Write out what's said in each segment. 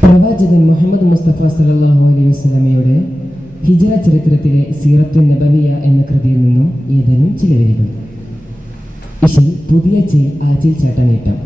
പ്രവാചകൻ മുഹമ്മദ് മുസ്തഫ സല്ലല്ലാഹു അലൈഹി വസല്ലമയുടെ ഹിജ്റ ചരിത്രത്തിലെ സീറത്തുൻ നബവിയ എന്ന കൃതിയിൽ നിന്നും ഏതെങ്കിലും ചില വരികൾ. ഇഷിൽ പുതിയ ആച്ചിൽ ചാട്ടനേട്ടം.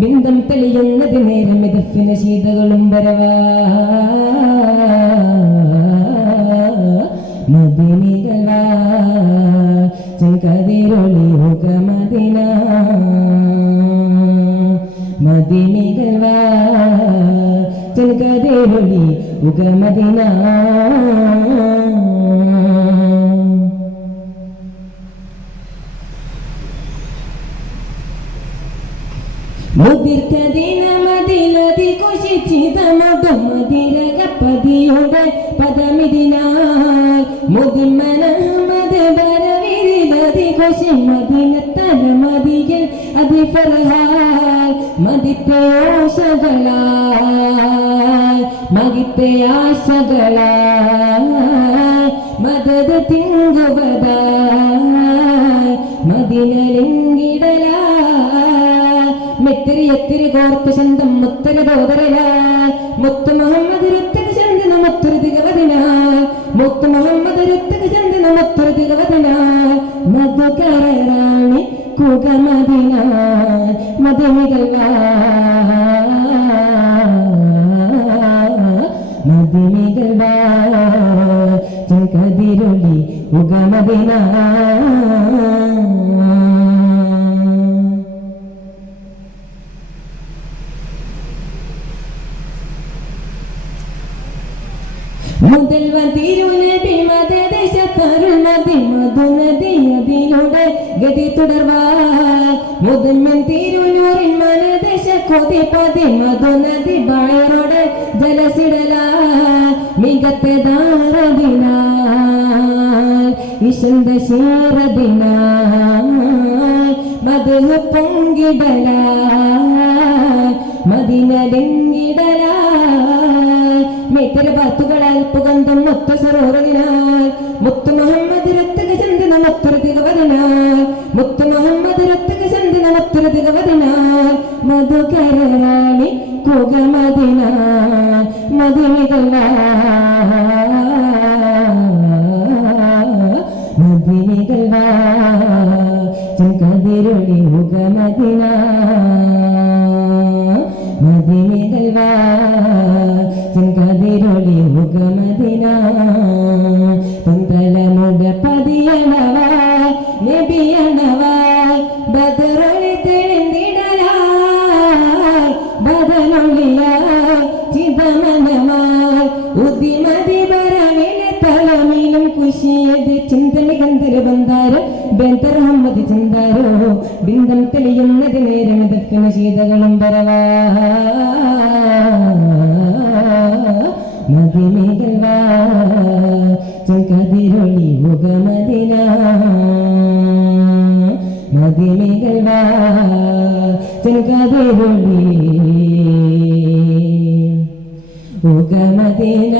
ബിന്ദം തെളിയുന്നത് നേരം എതിർപ്പിന ശീതകളും വരവാ മദിനികളാ ചെങ്കതിരൊളി മുഖമദിന മദിനികളാ ചെങ്കതിരൊളി മുഖമദിന മുതിർക്കദിന മദിലതി കുശിച്ചിത മധുമതിരകപ്പതിയുടെ പദമിതിനാൽ മുതിമനഹമത് ബരവിരിലതി കുശി മദിനത്തല മതിയിൽ അതിഫർഹാൽ മദിത്തെ ആശകളാൽ മകിത്തെ ആശകളാൽ മദത് തിങ്കുവതാൽ മദിനലിംഗിടലാ മെത്തിരി എത്തിരി കോർത്ത് ശന്തം മുത്തര ബോധരലാൽ മുത്ത് മുഹമ്മദ് രുത്തക ചന്ദന മുത്തൊരു തികവതിനാൽ മുത്ത് മുഹമ്മദ് രുത്തക ചന്ദന മുത്തൊരു തികവതിനാൽ മധുകരാണി കുഗമതിനാൽ മധുമികൾവാ മധുമികൾവാ ചെങ്കതിരൊളി ഉഗമതിനാൽ മുതൽവ തിരുനബി മദദേശത്തരുണതി മധുനദി അതിലൂടെ ഗതി തുടർവാൻ മുതന്മൻ തിരുനൂറിൻ മനദേശ കൊതിപതി മധുനദി ബായറോടെ ജലസിടലാൻ മികത്തെ ദാരദിനാൽ വിശന്ത ശീറദിനാൽ മധുഹ പൊങ്കിടലാൻ മദിനലിംഗിടലാൻ മെത്തര പാത്തുകൾ അൽപ്പഗന്ധം മൊത്ത സരോവരനാൽ മുത്ത് മുഹമ്മദ് രത്തക ചന്ദന മൊത്തൊരു തികവതിനാൽ മുത്ത് മുഹമ്മദ് രത്തക ചന്ദന മൊത്തൊരു തികവതിനാൽ മധുകരാണി കുഗമതിനാൽ മദിനികളാ മദിനികളാ ചെങ്കതിരൊളി ഉഗമതിനാൽ മദിനികളാ ചെങ്കതിരൊളി മുഖമദിന പന്തലമുട പതിയണവാ നബിയണവാ ബദറൊളി തെളിന്തിടലാൽ ബദനൊളിയാൽ ചിതമനമാൽ ഉദിമതി ബരമിലെ തളമിലും കുശിയത് ചിന്തമി ഗന്ധര ബന്ധാര ബന്ധർ ഹമ്മദ് ചിന്താരോ ബിന്ദം തെളിയുന്നത് നേരം എതിർപ്പിന് ശീതകളും വരവാ മദിനികളാ ചെങ്കതിരൊളി മുഖമദിന മദിനികളാ ചെങ്കതിരൊളി മുഖമദിന